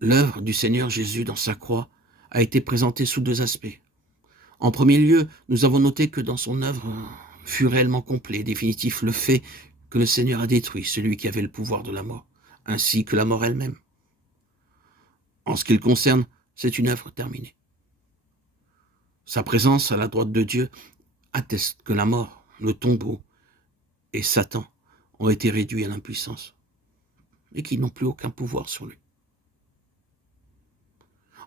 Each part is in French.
L'œuvre du Seigneur Jésus dans sa croix a été présentée sous deux aspects. En premier lieu, nous avons noté que dans son œuvre fut réellement complet et définitif le fait que le Seigneur a détruit celui qui avait le pouvoir de la mort, ainsi que la mort elle-même. En ce qui le concerne, c'est une œuvre terminée. Sa présence à la droite de Dieu atteste que la mort, le tombeau et Satan ont été réduits à l'impuissance et qu'ils n'ont plus aucun pouvoir sur lui.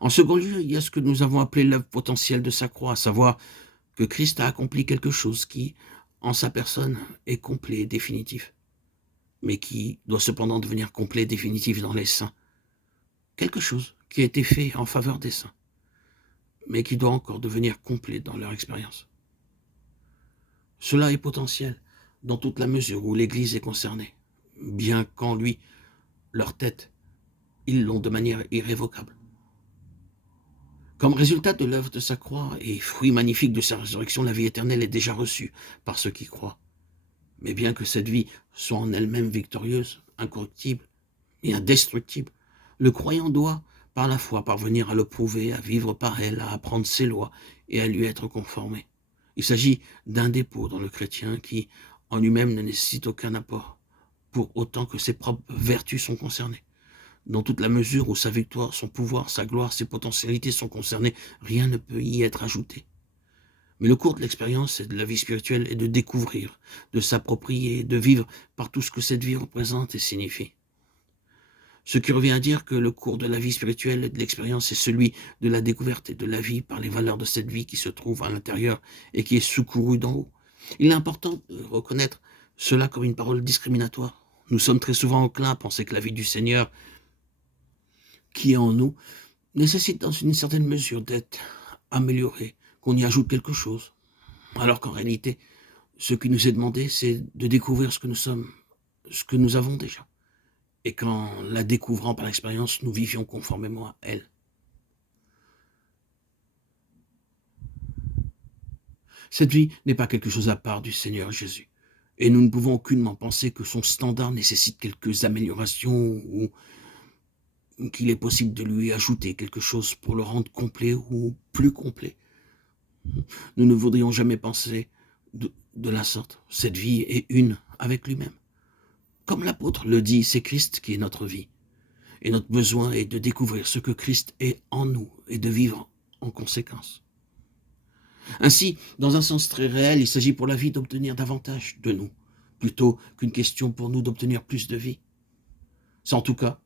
En second lieu, il y a ce que nous avons appelé l'œuvre potentielle de sa croix, à savoir que Christ a accompli quelque chose qui, en sa personne, est complet et définitif, mais qui doit cependant devenir complet et définitif dans les saints. Quelque chose qui a été fait en faveur des saints, mais qui doit encore devenir complet dans leur expérience. Cela est potentiel dans toute la mesure où l'Église est concernée, bien qu'en lui, leur tête, ils l'ont de manière irrévocable. Comme résultat de l'œuvre de sa croix et fruit magnifique de sa résurrection, la vie éternelle est déjà reçue par ceux qui croient. Mais bien que cette vie soit en elle-même victorieuse, incorruptible et indestructible, le croyant doit, par la foi, parvenir à le prouver, à vivre par elle, à apprendre ses lois et à lui être conformé. Il s'agit d'un dépôt dans le chrétien qui, en lui-même, ne nécessite aucun apport, pour autant que ses propres vertus sont concernées. Dans toute la mesure où sa victoire, son pouvoir, sa gloire, ses potentialités sont concernées, rien ne peut y être ajouté. Mais le cours de l'expérience et de la vie spirituelle est de découvrir, de s'approprier, de vivre par tout ce que cette vie représente et signifie. Ce qui revient à dire que le cours de la vie spirituelle et de l'expérience est celui de la découverte et de la vie par les valeurs de cette vie qui se trouve à l'intérieur et qui est secourue d'en haut. Il est important de reconnaître cela comme une parole discriminatoire. Nous sommes très souvent enclins à penser que la vie du Seigneur qui est en nous nécessite dans une certaine mesure d'être améliorée, qu'on y ajoute quelque chose. Alors qu'en réalité, ce qui nous est demandé, c'est de découvrir ce que nous sommes, ce que nous avons déjà. Et qu'en la découvrant par l'expérience, nous vivions conformément à elle. Cette vie n'est pas quelque chose à part du Seigneur Jésus. Et nous ne pouvons aucunement penser que son standard nécessite quelques améliorations ou qu'il est possible de lui ajouter quelque chose pour le rendre complet ou plus complet. Nous ne voudrions jamais penser de la sorte. Cette vie est une avec lui-même. Comme l'apôtre le dit, c'est Christ qui est notre vie. Et notre besoin est de découvrir ce que Christ est en nous et de vivre en conséquence. Ainsi, dans un sens très réel, il s'agit pour la vie d'obtenir davantage de nous, plutôt qu'une question pour nous d'obtenir plus de vie. C'est en tout cas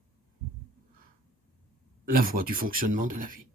la voie du fonctionnement de la vie.